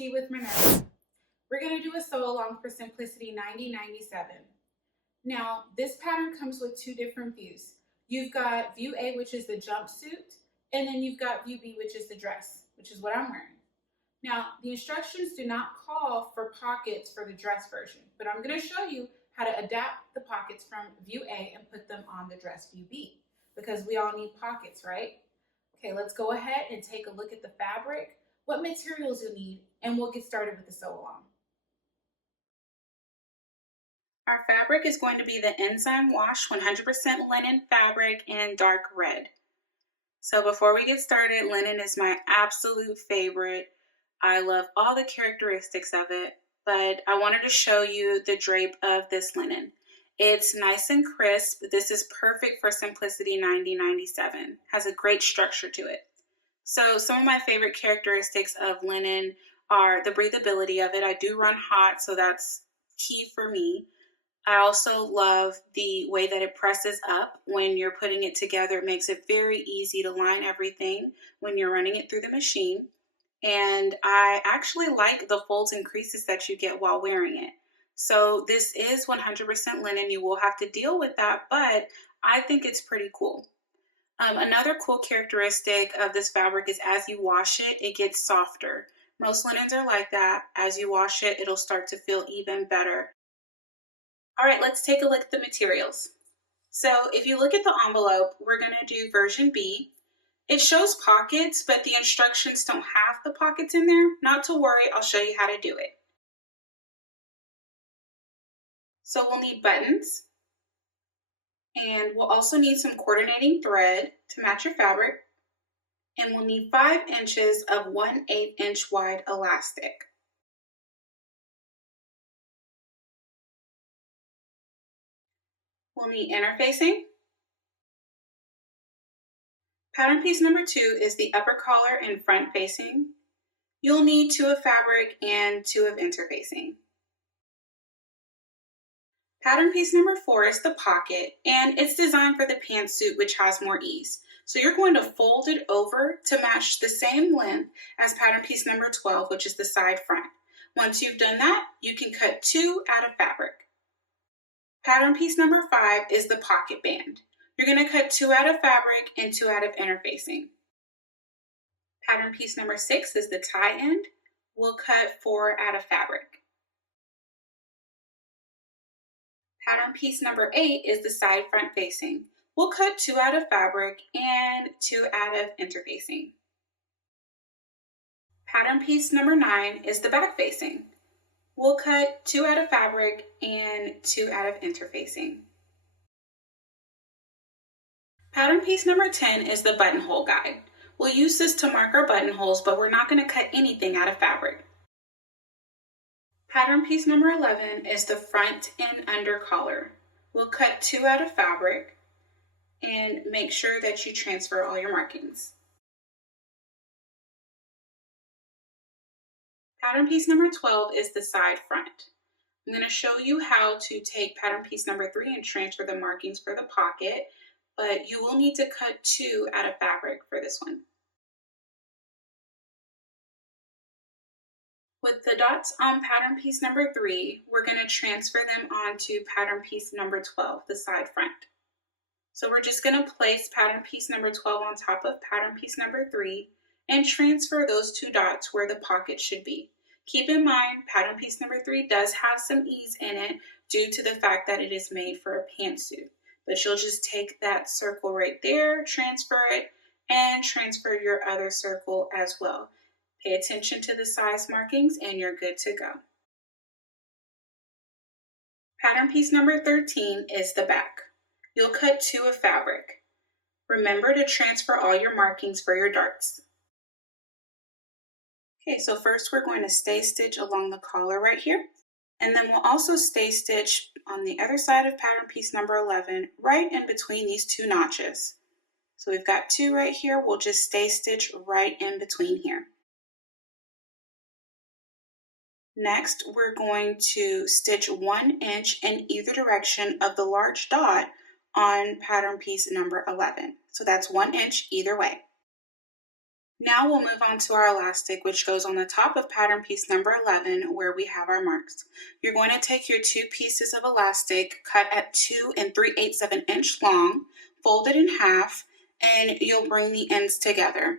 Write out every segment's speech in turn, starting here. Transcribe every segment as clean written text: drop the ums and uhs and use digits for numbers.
T with Minerva. We're going to do a sew along for Simplicity 9097. Now, this pattern comes with two different views. You've got view A, which is the jumpsuit, and then you've got view B, which is the dress, which is what I'm wearing. Now, the instructions do not call for pockets for the dress version, but I'm going to show you how to adapt the pockets from view A and put them on the dress view B, because we all need pockets, right? Okay, let's go ahead and take a look at the fabric, what materials you'll need, and we'll get started with the sew along. Our fabric is going to be the Enzyme Washed 100% linen fabric in dark red. So before we get started, linen is my absolute favorite. I love all the characteristics of it, but I wanted to show you the drape of this linen. It's nice and crisp. This is perfect for Simplicity 9097. Has a great structure to it. So some of my favorite characteristics of linen are the breathability of it. I do run hot, so that's key for me. I also love the way that it presses up when you're putting it together. It makes it very easy to line everything when you're running it through the machine. And I actually like the folds and creases that you get while wearing it. So this is 100% linen. You will have to deal with that, but I think it's pretty cool. Another cool characteristic of this fabric is as you wash it, it gets softer. Most linens are like that. As you wash it, it'll start to feel even better. All right, let's take a look at the materials. So if you look at the envelope, we're going to do version B. It shows pockets, but the instructions don't have the pockets in there. Not to worry, I'll show you how to do it. So we'll need buttons, and we'll also need some coordinating thread to match your fabric, and we'll need 5 inches of 1/8 inch wide elastic. We'll need interfacing. Pattern piece number 2 is the upper collar and front facing. You'll need 2 of fabric and 2 of interfacing. Pattern piece number 4 is the pocket, and it's designed for the pantsuit, which has more ease. So you're going to fold it over to match the same length as pattern piece number 12, which is the side front. Once you've done that, you can cut 2 out of fabric. Pattern piece number 5 is the pocket band. You're going to cut 2 out of fabric and 2 out of interfacing. Pattern piece number 6 is the tie end. We'll cut 4 out of fabric. Pattern piece number 8 is the side front facing. We'll cut 2 out of fabric and 2 out of interfacing. Pattern piece number 9 is the back facing. We'll cut 2 out of fabric and 2 out of interfacing. Pattern piece number 10 is the buttonhole guide. We'll use this to mark our buttonholes, but we're not going to cut anything out of fabric. Pattern piece number 11 is the front and under collar. We'll cut 2 out of fabric and make sure that you transfer all your markings. Pattern piece number 12 is the side front. I'm going to show you how to take pattern piece number 3 and transfer the markings for the pocket, but you will need to cut 2 out of fabric for this one. With the dots on pattern piece number 3, we're going to transfer them onto pattern piece number 12, the side front. So we're just going to place pattern piece number 12 on top of pattern piece number 3 and transfer those 2 dots where the pocket should be. Keep in mind, pattern piece number 3 does have some ease in it due to the fact that it is made for a pantsuit. But you'll just take that circle right there, transfer it, and transfer your other circle as well. Pay attention to the size markings and you're good to go. Pattern piece number 13 is the back. You'll cut 2 of fabric. Remember to transfer all your markings for your darts. Okay, so first we're going to stay stitch along the collar right here. And then we'll also stay stitch on the other side of pattern piece number 11, right in between these 2 notches. So we've got 2 right here. We'll just stay stitch right in between here. Next, we're going to stitch 1 inch in either direction of the large dot on pattern piece number 11. So that's 1 inch either way. Now we'll move on to our elastic, which goes on the top of pattern piece number 11, where we have our marks. You're going to take your two pieces of elastic, cut at 2 3/8 of an inch long, fold it in half, and you'll bring the ends together.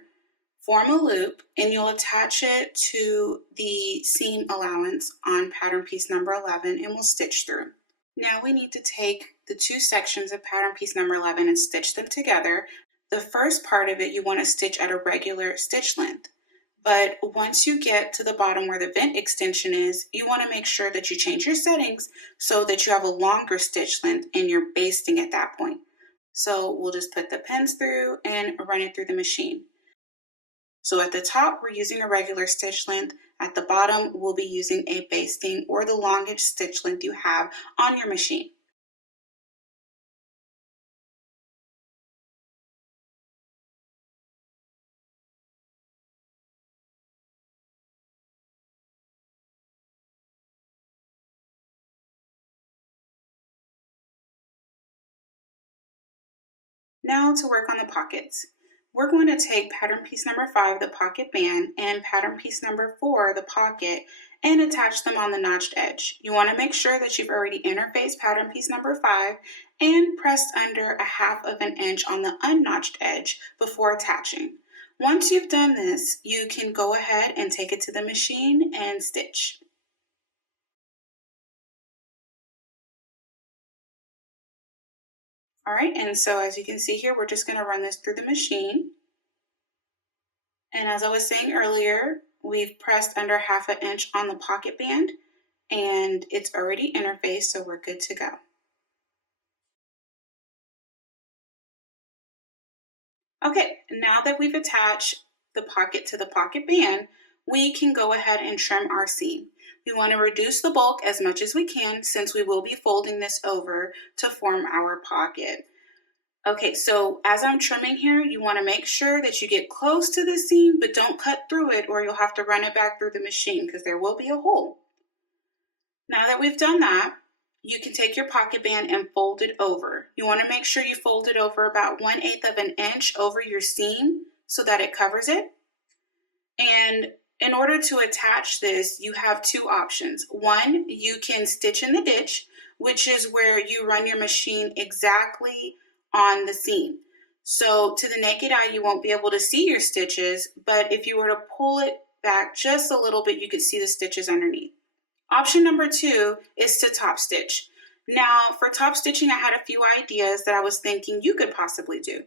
Form a loop, and you'll attach it to the seam allowance on pattern piece number 11, and we'll stitch through. Now we need to take the two sections of pattern piece number 11 and stitch them together. The first part of it you want to stitch at a regular stitch length, but once you get to the bottom where the vent extension is, you want to make sure that you change your settings so that you have a longer stitch length and you're basting at that point. So we'll just put the pins through and run it through the machine. So at the top, we're using a regular stitch length. At the bottom, we'll be using a basting or the longest stitch length you have on your machine. Now to work on the pockets. We're going to take pattern piece number 5, the pocket band, and pattern piece number 4, the pocket, and attach them on the notched edge. You want to make sure that you've already interfaced pattern piece number 5 and pressed under a half of an inch on the unnotched edge before attaching. Once you've done this, you can go ahead and take it to the machine and stitch. All right, and so as you can see here, we're just going to run this through the machine. And as I was saying earlier, we've pressed under half an inch on the pocket band and it's already interfaced, so we're good to go. Okay, now that we've attached the pocket to the pocket band, we can go ahead and trim our seam. We want to reduce the bulk as much as we can since we will be folding this over to form our pocket. Okay, so as I'm trimming here, you want to make sure that you get close to the seam, but don't cut through it or you'll have to run it back through the machine because there will be a hole. Now that we've done that, you can take your pocket band and fold it over. You want to make sure you fold it over about 1/8 of an inch over your seam so that it covers it. And in order to attach this, you have two options. One, you can stitch in the ditch, which is where you run your machine exactly on the seam. So to the naked eye, you won't be able to see your stitches, but if you were to pull it back just a little bit, you could see the stitches underneath. Option number 2 is to top stitch. Now, for top stitching, I had a few ideas that I was thinking you could possibly do.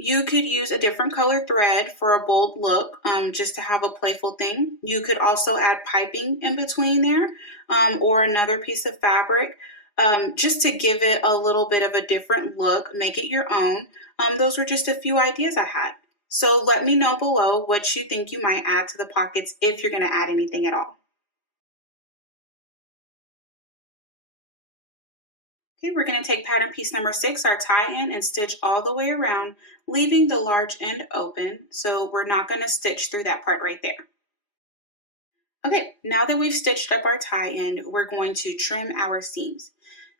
You could use a different color thread for a bold look, just to have a playful thing. You could also add piping in between there, or another piece of fabric, just to give it a little bit of a different look, make it your own. Those were just a few ideas I had. So let me know below what you think you might add to the pockets if you're going to add anything at all. Okay, we're going to take pattern piece number 6, our tie-in, and stitch all the way around, leaving the large end open. So we're not going to stitch through that part right there. Okay, now that we've stitched up our tie-in, we're going to trim our seams.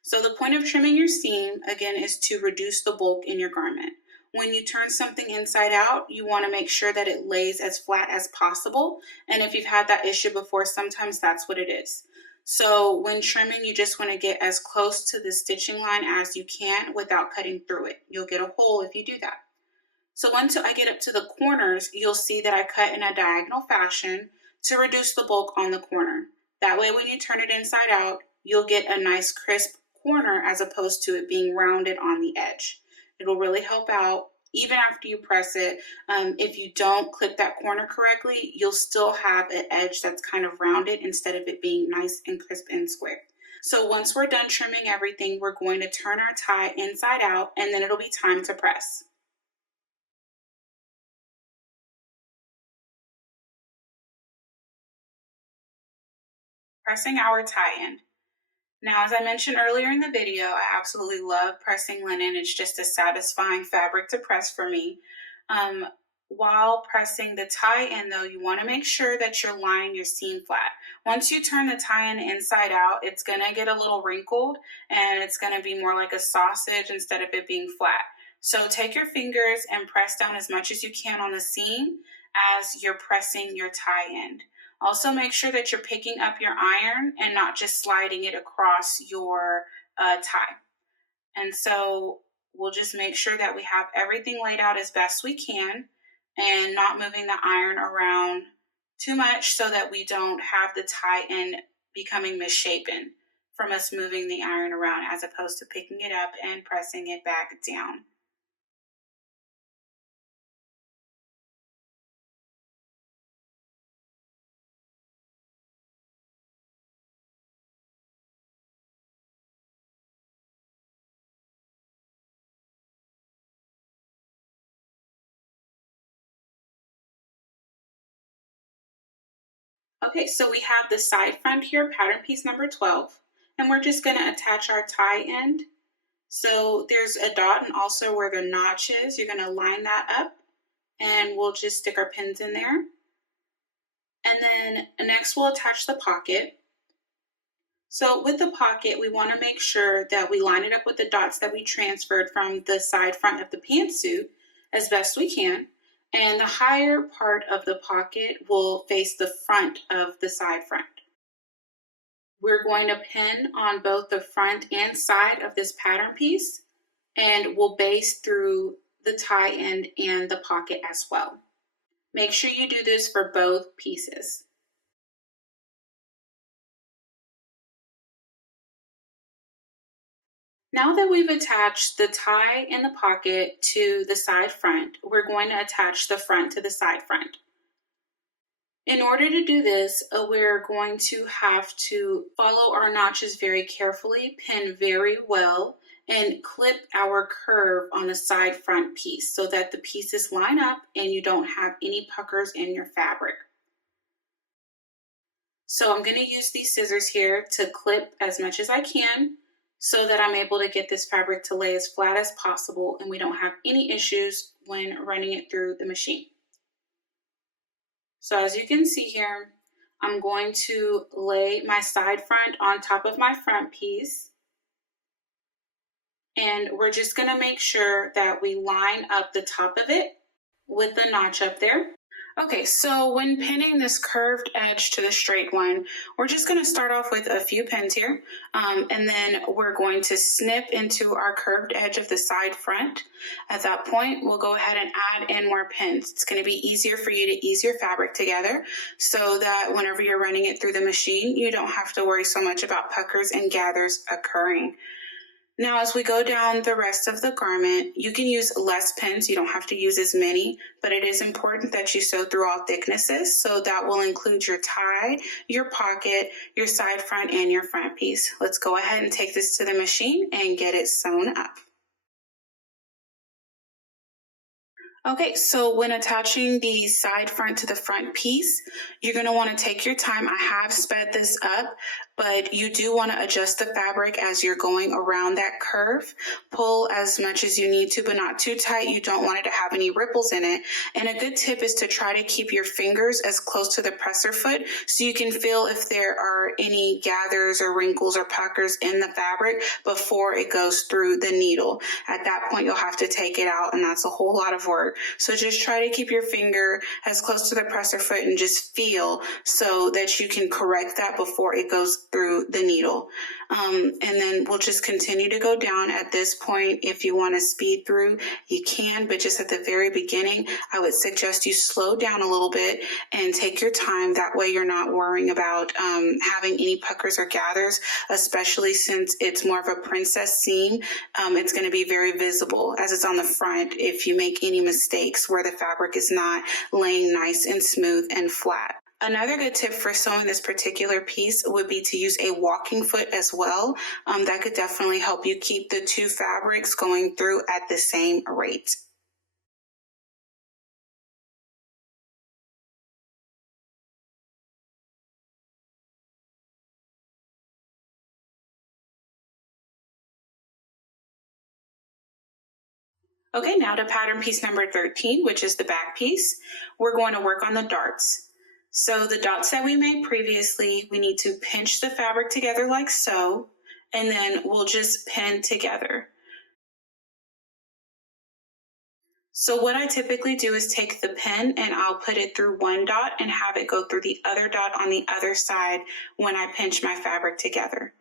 So the point of trimming your seam, again, is to reduce the bulk in your garment. When you turn something inside out, you want to make sure that it lays as flat as possible. And if you've had that issue before, sometimes that's what it is. So when trimming, you just want to get as close to the stitching line as you can without cutting through it. You'll get a hole if you do that. So once I get up to the corners, you'll see that I cut in a diagonal fashion to reduce the bulk on the corner. That way, when you turn it inside out, you'll get a nice crisp corner as opposed to it being rounded on the edge. It'll really help out even after you press it. If you don't clip that corner correctly, you'll still have an edge that's kind of rounded instead of it being nice and crisp and square. So once we're done trimming everything, we're going to turn our tie inside out and then it'll be time to press. Pressing our tie-in. Now, as I mentioned earlier in the video, I absolutely love pressing linen. It's just a satisfying fabric to press for me. While pressing the tie-in though, you want to make sure that you're lying your seam flat. Once you turn the tie-in inside out, it's going to get a little wrinkled and it's going to be more like a sausage instead of it being flat. So take your fingers and press down as much as you can on the seam as you're pressing your tie end. Also make sure that you're picking up your iron and not just sliding it across your tie. And so we'll just make sure that we have everything laid out as best we can and not moving the iron around too much so that we don't have the tie end becoming misshapen from us moving the iron around, as opposed to picking it up and pressing it back down. Okay, so we have the side front here, pattern piece number 12, and we're just gonna attach our tie end. So there's a dot and also where the notch is, you're gonna line that up and we'll just stick our pins in there. And then next we'll attach the pocket. So with the pocket, we wanna make sure that we line it up with the dots that we transferred from the side front of the pantsuit as best we can. And the higher part of the pocket will face the front of the side front. We're going to pin on both the front and side of this pattern piece, and we'll baste through the tie end and the pocket as well. Make sure you do this for both pieces. Now that we've attached the tie and the pocket to the side front, we're going to attach the front to the side front. In order to do this, we're going to have to follow our notches very carefully, pin very well, and clip our curve on the side front piece so that the pieces line up and you don't have any puckers in your fabric. So I'm going to use these scissors here to clip as much as I can so that I'm able to get this fabric to lay as flat as possible and we don't have any issues when running it through the machine. So as you can see here, I'm going to lay my side front on top of my front piece. And we're just going to make sure that we line up the top of it with the notch up there. Okay, so when pinning this curved edge to the straight one, we're just going to start off with a few pins here, and then we're going to snip into our curved edge of the side front. At that point, we'll go ahead and add in more pins. It's going to be easier for you to ease your fabric together so that whenever you're running it through the machine, you don't have to worry so much about puckers and gathers occurring. Now, as we go down the rest of the garment, you can use less pins. You don't have to use as many, but it is important that you sew through all thicknesses. So that will include your tie, your pocket, your side front, and your front piece. Let's go ahead and take this to the machine and get it sewn up. Okay, so when attaching the side front to the front piece, you're going to want to take your time. I have sped this up, but you do want to adjust the fabric as you're going around that curve. Pull as much as you need to, but not too tight. You don't want it to have any ripples in it. And a good tip is to try to keep your fingers as close to the presser foot so you can feel if there are any gathers or wrinkles or puckers in the fabric before it goes through the needle. At that point, you'll have to take it out, and that's a whole lot of work. So just try to keep your finger as close to the presser foot and just feel so that you can correct that before it goes through the needle. And then we'll just continue to go down. At this point, if you want to speed through, you can, but just at the very beginning, I would suggest you slow down a little bit and take your time. That way you're not worrying about having any puckers or gathers, especially since it's more of a princess seam. It's going to be very visible as it's on the front if you make any mistakes where the fabric is not laying nice and smooth and flat. Another good tip for sewing this particular piece would be to use a walking foot as well. That could definitely help you keep the two fabrics going through at the same rate. Okay, now to pattern piece number 13, which is the back piece. We're going to work on the darts. So the dots that we made previously, we need to pinch the fabric together like so, and then we'll just pin together. So what I typically do is take the pen and I'll put it through one dot and have it go through the other dot on the other side when I pinch my fabric together.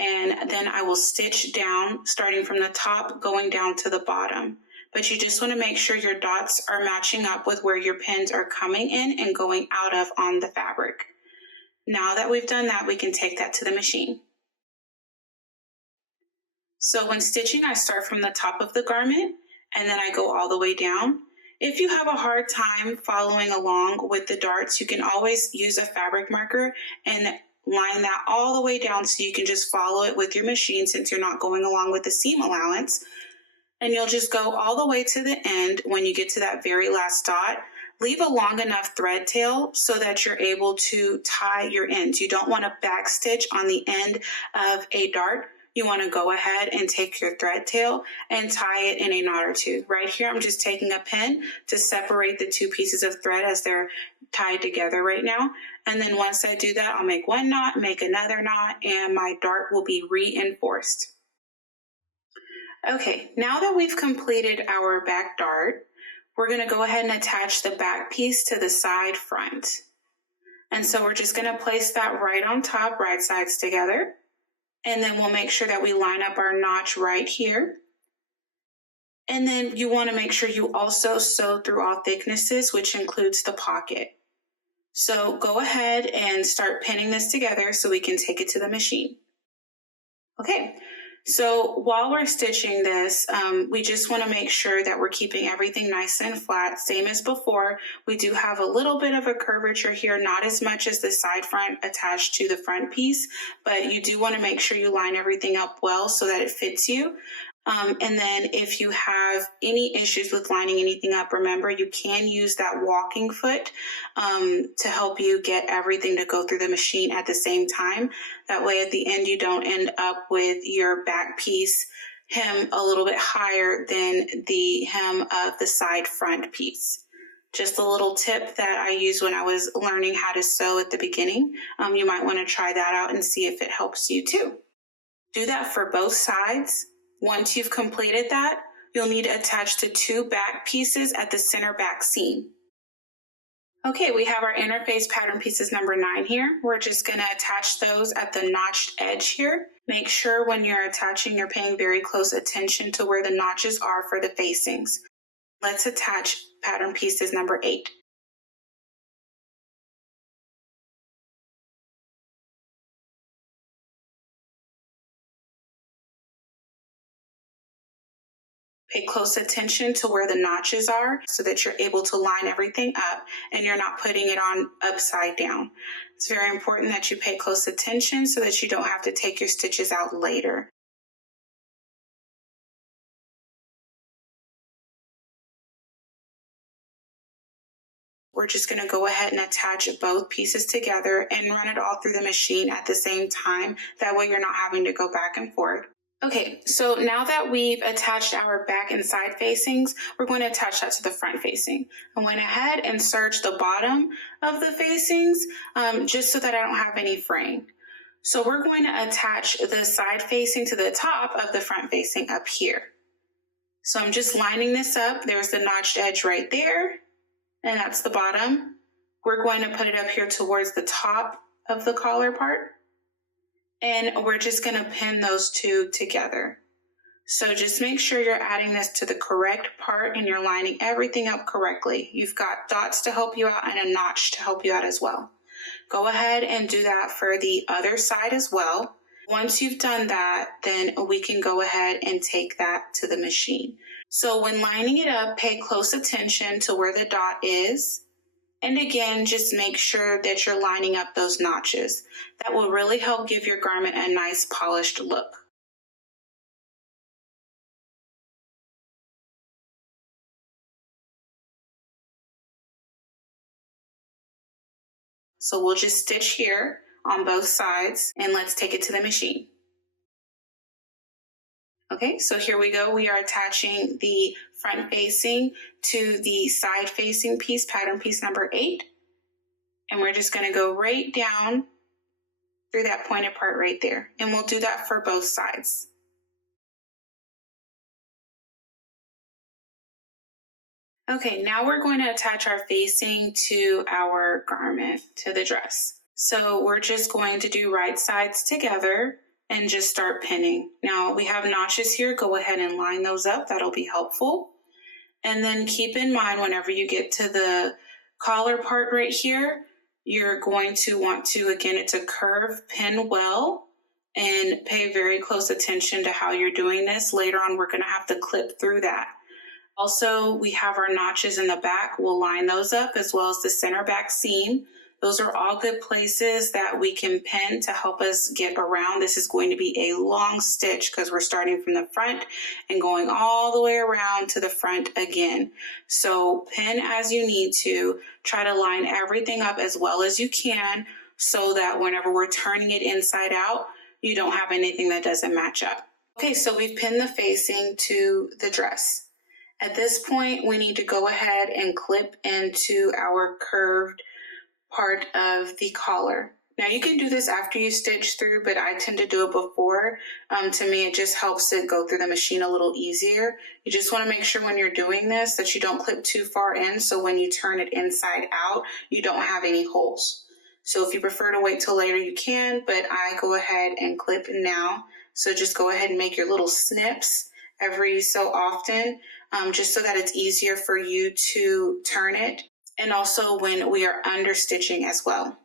And then I will stitch down, starting from the top, going down to the bottom. But you just want to make sure your dots are matching up with where your pins are coming in and going out of on the fabric. Now that we've done that, we can take that to the machine. So when stitching, I start from the top of the garment and then I go all the way down. If you have a hard time following along with the darts, you can always use a fabric marker and line that all the way down so you can just follow it with your machine since you're not going along with the seam allowance. And you'll just go all the way to the end. When you get to that very last dot, leave a long enough thread tail so that you're able to tie your ends. You don't want to back stitch on the end of a dart. You want to go ahead and take your thread tail and tie it in a knot or two. Right here, I'm just taking a pin to separate the two pieces of thread as they're tied together right now. And then once I do that, I'll make one knot, make another knot, and my dart will be reinforced. Okay, now that we've completed our back dart, we're going to go ahead and attach the back piece to the side front. And so we're just going to place that right on top, right sides together. And then we'll make sure that we line up our notch right here. And then you want to make sure you also sew through all thicknesses, which includes the pocket. So go ahead and start pinning this together so we can take it to the machine. Okay, so while we're stitching this, we just want to make sure that we're keeping everything nice and flat, same as before. We do have a little bit of a curvature here, not as much as the side front attached to the front piece, but you do want to make sure you line everything up well so that it fits you. And then if you have any issues with lining anything up, remember you can use that walking foot to help you get everything to go through the machine at the same time. That way at the end you don't end up with your back piece hem a little bit higher than the hem of the side front piece. Just a little tip that I used when I was learning how to sew at the beginning. You might want to try that out and see if it helps you too. Do that for both sides. Once you've completed that, you'll need to attach the two back pieces at the center back seam. Okay, we have our interface pattern pieces number 9 here. We're just going to attach those at the notched edge here. Make sure when you're attaching, you're paying very close attention to where the notches are for the facings. Let's attach pattern pieces number 8. Pay close attention to where the notches are so that you're able to line everything up and you're not putting it on upside down. It's very important that you pay close attention so that you don't have to take your stitches out later. We're just going to go ahead and attach both pieces together and run it all through the machine at the same time. That way you're not having to go back and forth. Okay, so now that we've attached our back and side facings, we're going to attach that to the front facing. I went ahead and serged the bottom of the facings just so that I don't have any fraying. So we're going to attach the side facing to the top of the front facing up here. So I'm just lining this up. There's the notched edge right there, and that's the bottom. We're going to put it up here towards the top of the collar part. And we're just going to pin those two together. So just make sure you're adding this to the correct part and you're lining everything up correctly. You've got dots to help you out and a notch to help you out as well. Go ahead and do that for the other side as well. Once you've done that, then we can go ahead and take that to the machine. So when lining it up, pay close attention to where the dot is. And again, just make sure that you're lining up those notches. That will really help give your garment a nice polished look. So we'll just stitch here on both sides and let's take it to the machine. Okay, so here we go. We are attaching the front facing to the side facing piece, pattern piece number 8. And we're just going to go right down through that pointed part right there. And we'll do that for both sides. Okay, now we're going to attach our facing to our garment, to the dress. So we're just going to do right sides together and just start pinning. Now we have notches here, go ahead and line those up, that'll be helpful. And then keep in mind whenever you get to the collar part right here, you're going to want to, again, it's a curve, pin well, and pay very close attention to how you're doing this. Later on, we're going to have to clip through that. Also, we have our notches in the back. We'll line those up as well as the center back seam. Those are all good places that we can pin to help us get around. This is going to be a long stitch because we're starting from the front and going all the way around to the front again. So pin as you need to. Try to line everything up as well as you can so that whenever we're turning it inside out, you don't have anything that doesn't match up. Okay, so we've pinned the facing to the dress. At this point, we need to go ahead and clip into our curved part of the collar. Now you can do this after you stitch through, but I tend to do it before. To me, it just helps it go through the machine a little easier. You just want to make sure when you're doing this that you don't clip too far in, so when you turn it inside out, you don't have any holes. So if you prefer to wait till later, you can, but I go ahead and clip now. So just go ahead and make your little snips every so often, just so that it's easier for you to turn it. And also when we are understitching as well.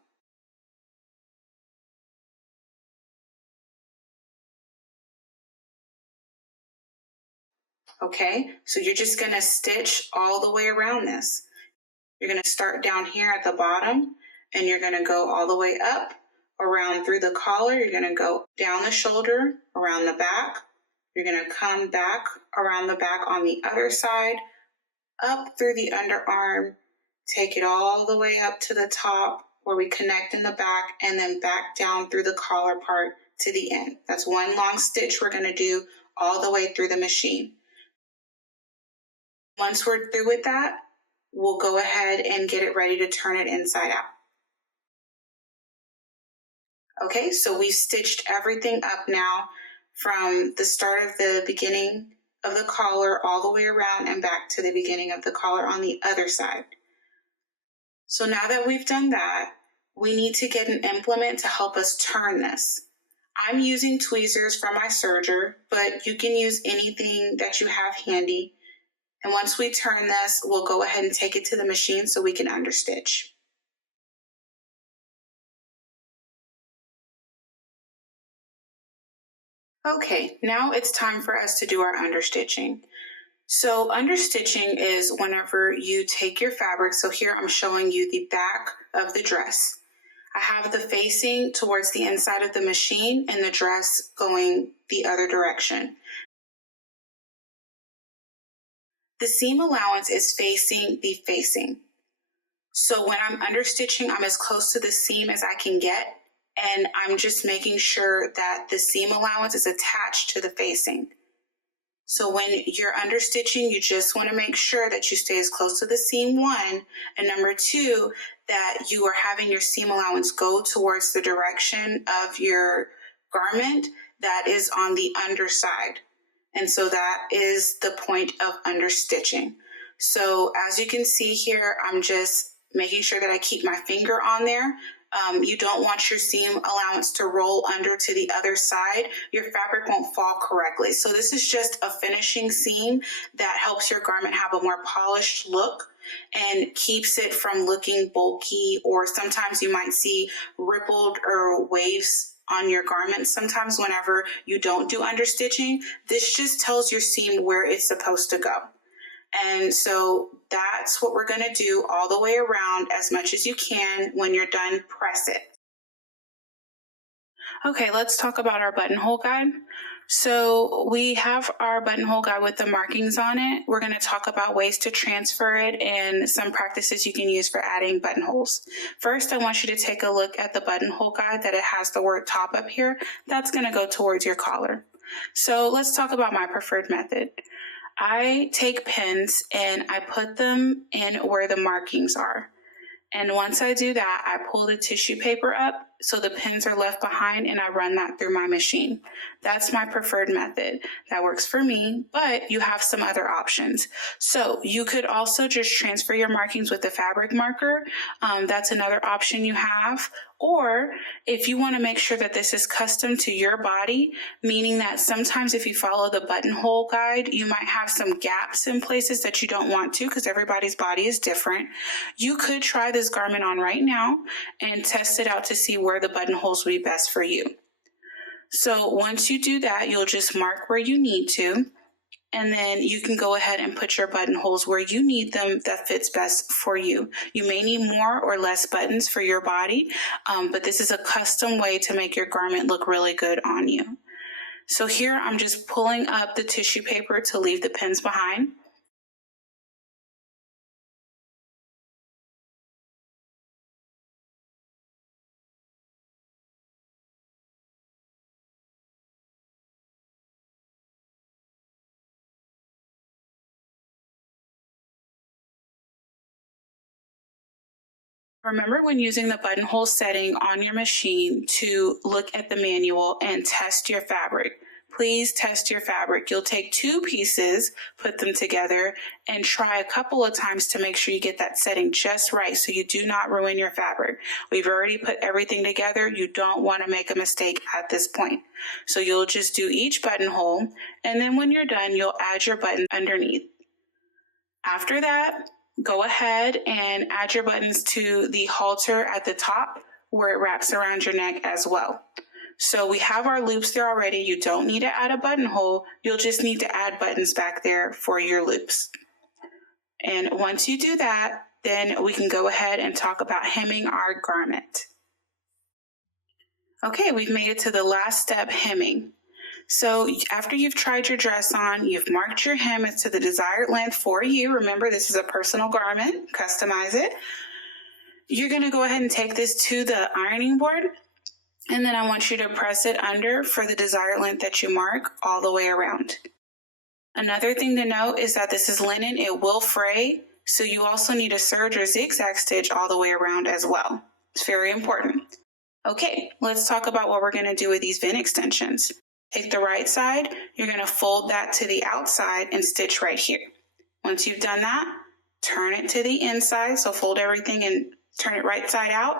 Okay, so you're just gonna stitch all the way around this. You're gonna start down here at the bottom and you're gonna go all the way up, around through the collar. You're gonna go down the shoulder, around the back. You're gonna come back around the back on the other side, up through the underarm, take it all the way up to the top where we connect in the back, and then back down through the collar part to the end. That's one long stitch we're going to do all the way through the machine. Once we're through with that, we'll go ahead and get it ready to turn it inside out. Okay, so we stitched everything up now from the start of the beginning of the collar all the way around and back to the beginning of the collar on the other side. So now that we've done that, we need to get an implement to help us turn this. I'm using tweezers from my serger, but you can use anything that you have handy. And once we turn this, we'll go ahead and take it to the machine so we can understitch. Okay, now it's time for us to do our understitching. So understitching is whenever you take your fabric. So here I'm showing you the back of the dress. I have the facing towards the inside of the machine and the dress going the other direction. The seam allowance is facing the facing. So when I'm understitching, I'm as close to the seam as I can get, and I'm just making sure that the seam allowance is attached to the facing. So when you're understitching, you just want to make sure that you stay as close to the seam, one, and number two, that you are having your seam allowance go towards the direction of your garment that is on the underside. And so that is the point of understitching. So as you can see here, I'm just making sure that I keep my finger on there. You don't want your seam allowance to roll under to the other side. Your fabric won't fall correctly. So this is just a finishing seam that helps your garment have a more polished look and keeps it from looking bulky, or sometimes you might see rippled or waves on your garment. Sometimes whenever you don't do understitching, this just tells your seam where it's supposed to go. And so that's what we're going to do all the way around as much as you can. When you're done, press it. Okay, let's talk about our buttonhole guide. So we have our buttonhole guide with the markings on it. We're going to talk about ways to transfer it and some practices you can use for adding buttonholes. First, I want you to take a look at the buttonhole guide that it has the word top up here. That's going to go towards your collar. So let's talk about my preferred method. I take pins and I put them in where the markings are. And once I do that, I pull the tissue paper up so the pins are left behind, and I run that through my machine. That's my preferred method. That works for me, but you have some other options. So you could also just transfer your markings with a fabric marker. That's another option you have. Or if you want to make sure that this is custom to your body, meaning that sometimes if you follow the buttonhole guide, you might have some gaps in places that you don't want to because everybody's body is different. You could try this garment on right now and test it out to see where the buttonholes will be best for you. So once you do that, you'll just mark where you need to, and then you can go ahead and put your buttonholes where you need them that fits best for you. You may need more or less buttons for your body, but this is a custom way to make your garment look really good on you. So here I'm just pulling up the tissue paper to leave the pins behind. Remember when using the buttonhole setting on your machine to look at the manual and test your fabric. Please test your fabric. You'll take 2 pieces, put them together, and try a couple of times to make sure you get that setting just right so you do not ruin your fabric. We've already put everything together. You don't want to make a mistake at this point. So you'll just do each buttonhole, and then when you're done, you'll add your button underneath. After that, go ahead and add your buttons to the halter at the top where it wraps around your neck as well. So we have our loops there already. You don't need to add a buttonhole. You'll just need to add buttons back there for your loops. And once you do that, then we can go ahead and talk about hemming our garment. Okay, we've made it to the last step, hemming. So after you've tried your dress on, you've marked your hem as to the desired length for you. Remember, this is a personal garment. Customize it. You're going to go ahead and take this to the ironing board, and then I want you to press it under for the desired length that you mark all the way around. Another thing to note is that this is linen. It will fray, so you also need a serge or zigzag stitch all the way around as well. It's very important. Okay, let's talk about what we're going to do with these V extensions. Take the right side, you're going to fold that to the outside and stitch right here. Once you've done that, turn it to the inside, so fold everything and turn it right side out.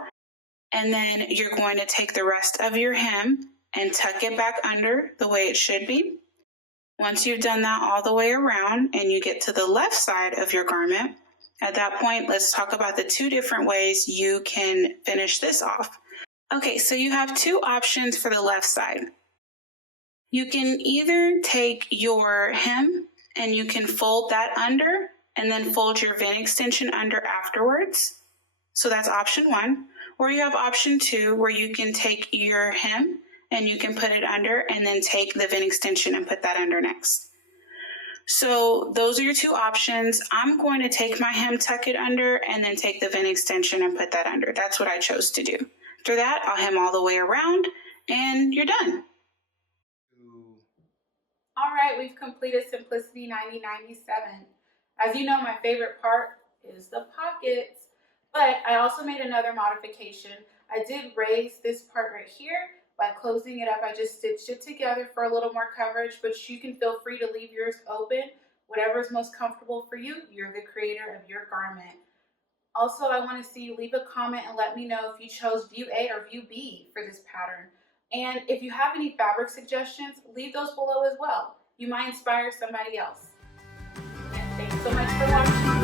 And then you're going to take the rest of your hem and tuck it back under the way it should be. Once you've done that all the way around and you get to the left side of your garment, at that point, let's talk about the 2 different ways you can finish this off. Okay, so you have 2 options for the left side. You can either take your hem and you can fold that under and then fold your V extension under afterwards. So that's option 1. Or you have option 2 where you can take your hem and you can put it under and then take the V extension and put that under next. So those are your 2 options. I'm going to take my hem, tuck it under, and then take the V extension and put that under. That's what I chose to do. After that, I'll hem all the way around and you're done. All right, we've completed Simplicity 9097. As you know, my favorite part is the pockets, but I also made another modification. I did raise this part right here. By closing it up, I just stitched it together for a little more coverage, but you can feel free to leave yours open. Whatever is most comfortable for you, you're the creator of your garment. Also, I want to see you leave a comment and let me know if you chose view A or view B for this pattern. And if you have any fabric suggestions, leave those below as well. You might inspire somebody else. And thanks so much for watching.